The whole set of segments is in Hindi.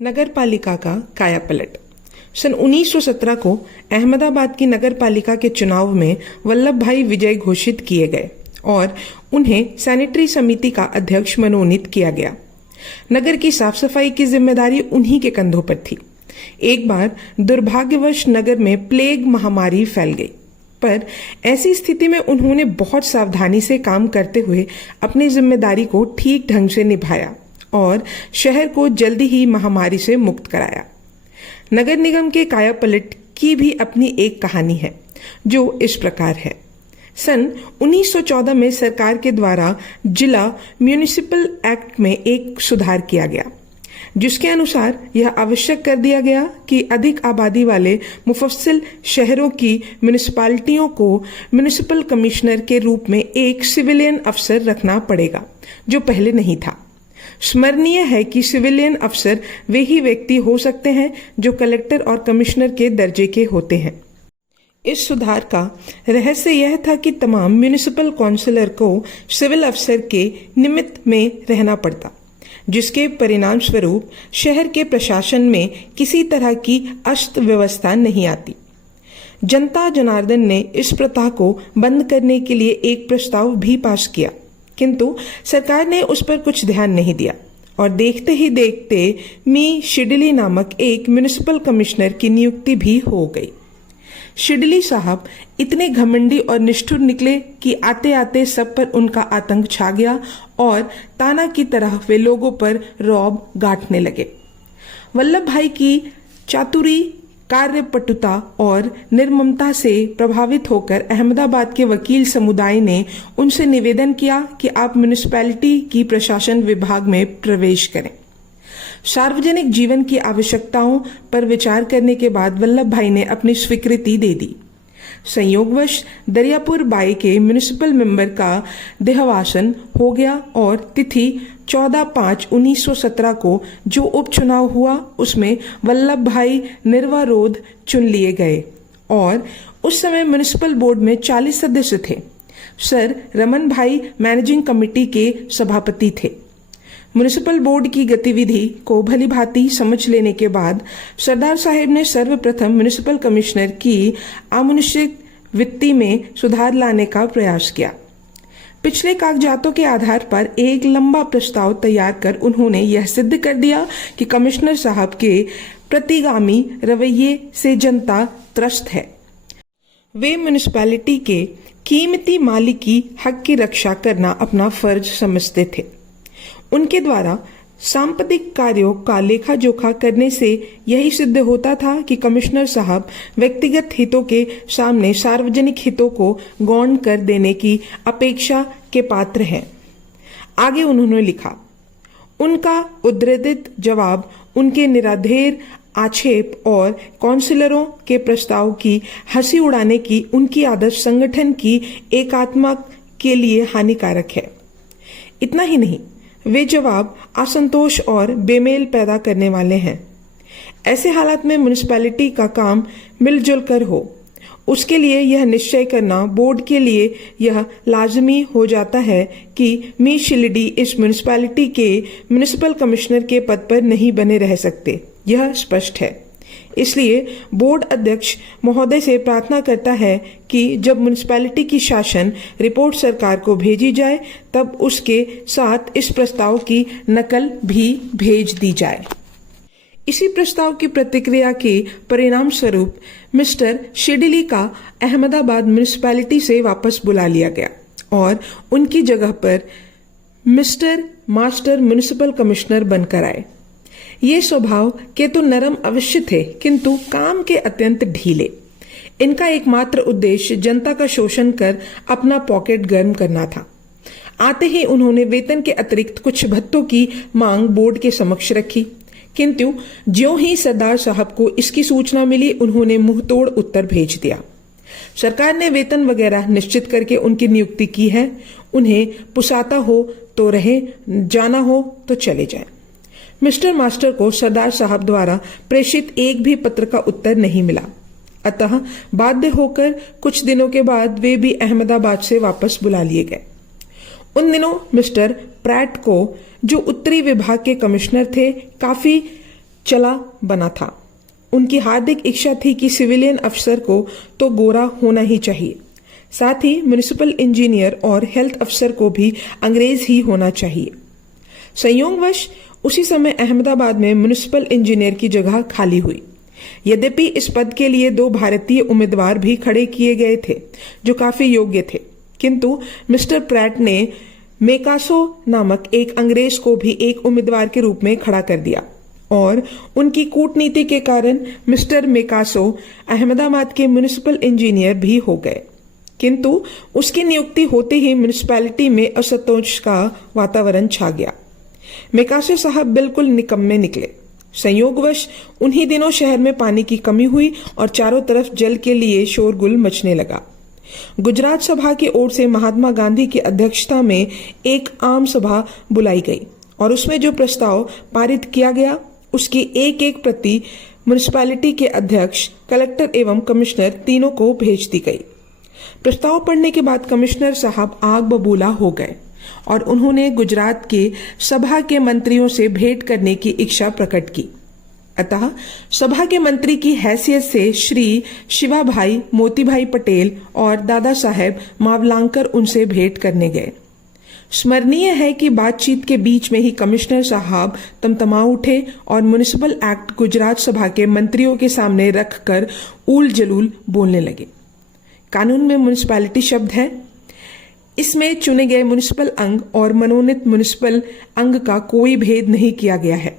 नगर पालिका का कायापलट। सन 1917 को अहमदाबाद की नगर पालिका के चुनाव में वल्लभ भाई विजय घोषित किए गए और उन्हें सैनिटरी समिति का अध्यक्ष मनोनीत किया गया। नगर की साफ सफाई की जिम्मेदारी उन्हीं के कंधों पर थी। एक बार दुर्भाग्यवश नगर में प्लेग महामारी फैल गई, पर ऐसी स्थिति में उन्होंने बहुत सावधानी से काम करते हुए अपनी जिम्मेदारी को ठीक ढंग से निभाया और शहर को जल्दी ही महामारी से मुक्त कराया। नगर निगम के कायापलट की भी अपनी एक कहानी है जो इस प्रकार है। सन 1914 में सरकार के द्वारा जिला म्यूनिसिपल एक्ट में एक सुधार किया गया, जिसके अनुसार यह आवश्यक कर दिया गया कि अधिक आबादी वाले मुफस्सिल शहरों की म्यूनिसिपालिटियों को म्यूनिसिपल कमिश्नर के रूप में एक सिविलियन अफसर रखना पड़ेगा, जो पहले नहीं था। स्मरणीय है कि सिविलियन अफसर वे ही व्यक्ति हो सकते हैं जो कलेक्टर और कमिश्नर के दर्जे के होते हैं। इस सुधार का रहस्य यह था कि तमाम म्यूनिसिपल काउंसिलर को सिविल अफसर के निमित्त में रहना पड़ता, जिसके परिणाम स्वरूप शहर के प्रशासन में किसी तरह की अस्त व्यवस्था नहीं आती। जनता जनार्दन ने इस प्रथा को बंद करने के लिए एक प्रस्ताव भी पास किया, किंतु सरकार ने उस पर कुछ ध्यान नहीं दिया और देखते ही देखते मी शिडली नामक एक म्यूनिसिपल कमिश्नर की नियुक्ति भी हो गई। शिडली साहब इतने घमंडी और निष्ठुर निकले कि आते आते सब पर उनका आतंक छा गया और ताना की तरह वे लोगों पर रौब गांठने लगे। वल्लभ भाई की चातुरी, कार्यपटुता और निर्ममता से प्रभावित होकर अहमदाबाद के वकील समुदाय ने उनसे निवेदन किया कि आप म्यूनिसिपैलिटी की प्रशासन विभाग में प्रवेश करें। सार्वजनिक जीवन की आवश्यकताओं पर विचार करने के बाद वल्लभ भाई ने अपनी स्वीकृति दे दी। संयोगवश दरियापुर बाई के म्यूनिसिपल मेंबर का देहावसान हो गया और तिथि 14/5/1917 को जो उपचुनाव हुआ उसमें वल्लभ भाई निर्विरोध चुन लिए गए और उस समय म्यूनिसिपल बोर्ड में 40 सदस्य थे। सर रमन भाई मैनेजिंग कमेटी के सभापति थे। म्यूनिसिपल बोर्ड की गतिविधि को भली भांति समझ लेने के बाद सरदार साहेब ने सर्वप्रथम म्यूनिसिपल कमिश्नर की आमुषिक वित्ती में सुधार लाने का प्रयास किया। पिछले कागजातों के आधार पर एक लंबा प्रस्ताव तैयार कर उन्होंने यह सिद्ध कर दिया कि कमिश्नर साहब के प्रतिगामी रवैये से जनता त्रस्त है। वे म्यूनिसिपैलिटी के कीमती मालिकी हक की रक्षा करना अपना फर्ज समझते थे। उनके द्वारा सांप्रदायिक कार्यों का लेखा जोखा करने से यही सिद्ध होता था कि कमिश्नर साहब व्यक्तिगत हितों के सामने सार्वजनिक हितों को गौण कर देने की अपेक्षा के पात्र हैं। आगे उन्होंने लिखा, उनका उद्धृत जवाब उनके निराधार आक्षेप और काउंसिलरों के प्रस्ताव की हंसी उड़ाने की उनकी आदत संगठन की एकात्मता के लिए हानिकारक है। इतना ही नहीं, वे जवाब असंतोष और बेमेल पैदा करने वाले हैं। ऐसे हालात में म्यूनिसिपैलिटी का काम मिलजुल कर हो, उसके लिए यह निश्चय करना बोर्ड के लिए यह लाजमी हो जाता है कि मी शिल्डी इस म्यूनिसिपैलिटी के म्यूनिसिपल कमिश्नर के पद पर नहीं बने रह सकते, यह स्पष्ट है। इसलिए बोर्ड अध्यक्ष महोदय से प्रार्थना करता है कि जब म्यूनिसिपैलिटी की शासन रिपोर्ट सरकार को भेजी जाए तब उसके साथ इस प्रस्ताव की नकल भी भेज दी जाए। इसी प्रस्ताव की प्रतिक्रिया के परिणाम स्वरूप मिस्टर शिडली का अहमदाबाद म्यूनिसिपैलिटी से वापस बुला लिया गया और उनकी जगह पर मिस्टर मास्टर म्यूनिसिपल कमिश्नर बनकर आए। ये स्वभाव के तो नरम अवश्य थे, किंतु काम के अत्यंत ढीले। इनका एकमात्र उद्देश्य जनता का शोषण कर अपना पॉकेट गर्म करना था। आते ही उन्होंने वेतन के अतिरिक्त कुछ भत्तों की मांग बोर्ड के समक्ष रखी, किंतु ज्यों ही सरदार साहब को इसकी सूचना मिली उन्होंने मुंहतोड़ उत्तर भेज दिया। सरकार ने वेतन वगैरह निश्चित करके उनकी नियुक्ति की है, उन्हें पुसाता हो तो रहे, जाना हो तो चले जाएं। मिस्टर मास्टर को सरदार साहब द्वारा प्रेषित एक भी पत्र का उत्तर नहीं मिला, अतः बाध्य होकर कुछ दिनों के बाद वे भी अहमदाबाद से वापस बुला लिए गए। उन दिनों मिस्टर प्रैट को, जो उत्तरी विभाग के कमिश्नर थे, काफी चला बना था। उनकी हार्दिक इच्छा थी कि सिविलियन अफसर को तो गोरा होना ही चाहिए, साथ ही म्युनिसिपल इंजीनियर और हेल्थ अफसर को भी अंग्रेज ही होना चाहिए। संयोगवश उसी समय अहमदाबाद में म्युनिसिपल इंजीनियर की जगह खाली हुई। यद्यपि इस पद के लिए 2 भारतीय उम्मीदवार भी खड़े किए गए थे जो काफी योग्य थे, किंतु मिस्टर प्रैट ने मेकासो नामक एक अंग्रेज को भी एक उम्मीदवार के रूप में खड़ा कर दिया और उनकी कूटनीति के कारण मिस्टर मेकासो अहमदाबाद के म्युनिसिपल इंजीनियर भी हो गए। किंतु उसकी नियुक्ति होते ही म्युनिसिपैलिटी में असंतोष का वातावरण छा गया। मेकासो साहब बिल्कुल निकम्मे निकले। संयोगवश उन्हीं दिनों शहर में पानी की कमी हुई और चारों तरफ जल के लिए शोरगुल मचने लगा। गुजरात सभा की ओर से महात्मा गांधी की अध्यक्षता में एक आम सभा बुलाई गई और उसमें जो प्रस्ताव पारित किया गया उसकी एक एक प्रति म्युनिसिपैलिटी के अध्यक्ष, कलेक्टर एवं कमिश्नर तीनों को भेज दी गई। प्रस्ताव पढ़ने के बाद कमिश्नर साहब आग बबूला हो गए और उन्होंने गुजरात के सभा के मंत्रियों से भेंट करने की इच्छा प्रकट की। अतः सभा के मंत्री की हैसियत से श्री शिवाभाई मोतीभाई पटेल और दादा साहेब मावलांकर उनसे भेंट करने गए। स्मरणीय है कि बातचीत के बीच में ही कमिश्नर साहब तमतमा उठे और म्युनिसिपल एक्ट गुजरात सभा के मंत्रियों के सामने रखकर ऊल जलूल बोलने लगे। कानून में म्युनिसिपैलिटी शब्द है, इसमें चुने गए म्युनिसिपल अंग और मनोनीत म्युनिसिपल अंग का कोई भेद नहीं किया गया है।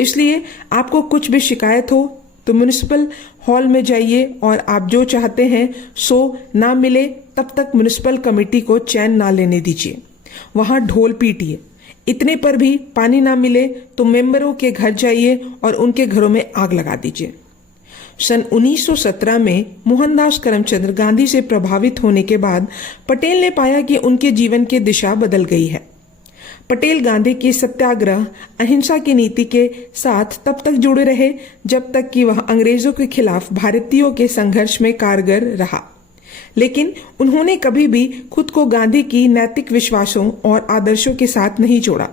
इसलिए आपको कुछ भी शिकायत हो तो म्युनिसिपल हॉल में जाइए और आप जो चाहते हैं सो ना मिले तब तक म्युनिसिपल कमेटी को चैन ना लेने दीजिए। वहां ढोल पीटिए। इतने पर भी पानी ना मिले तो मेंबरों के घर जाइए और उनके घरों में आग लगा दीजिए। सन 1917 में मोहनदास करमचंद गांधी से प्रभावित होने के बाद पटेल ने पाया कि उनके जीवन की दिशा बदल गई है। पटेल गांधी की सत्याग्रह अहिंसा की नीति के साथ तब तक जुड़े रहे जब तक कि वह अंग्रेजों के खिलाफ भारतीयों के संघर्ष में कारगर रहा, लेकिन उन्होंने कभी भी खुद को गांधी की नैतिक विश्वासों और आदर्शों के साथ नहीं जोड़ा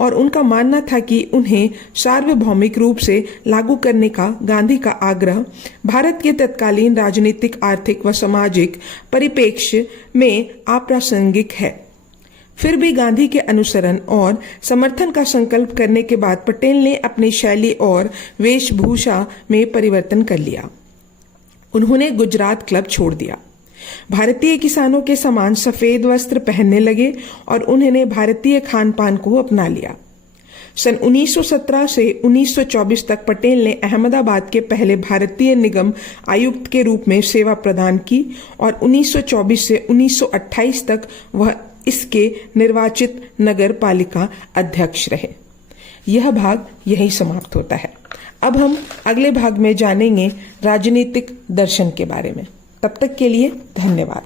और उनका मानना था कि उन्हें सार्वभौमिक रूप से लागू करने का गांधी का आग्रह भारत के तत्कालीन राजनीतिक, आर्थिक व सामाजिक परिप्रेक्ष्य में अप्रासंगिक है। फिर भी गांधी के अनुसरण और समर्थन का संकल्प करने के बाद पटेल ने अपनी शैली और वेशभूषा में परिवर्तन कर लिया। उन्होंने गुजरात क्लब छोड़ दिया, भारतीय किसानों के समान सफेद वस्त्र पहनने लगे और उन्होंने भारतीय खान पान को अपना लिया। सन 1917 से 1924 तक पटेल ने अहमदाबाद के पहले भारतीय निगम आयुक्त के रूप में सेवा प्रदान की और 1924 से 1928 तक वह इसके निर्वाचित नगर पालिका अध्यक्ष रहे। यह भाग यही समाप्त होता है। अब हम अगले भाग में जानेंगे राजनीतिक दर्शन के बारे में। तब तक के लिए धन्यवाद।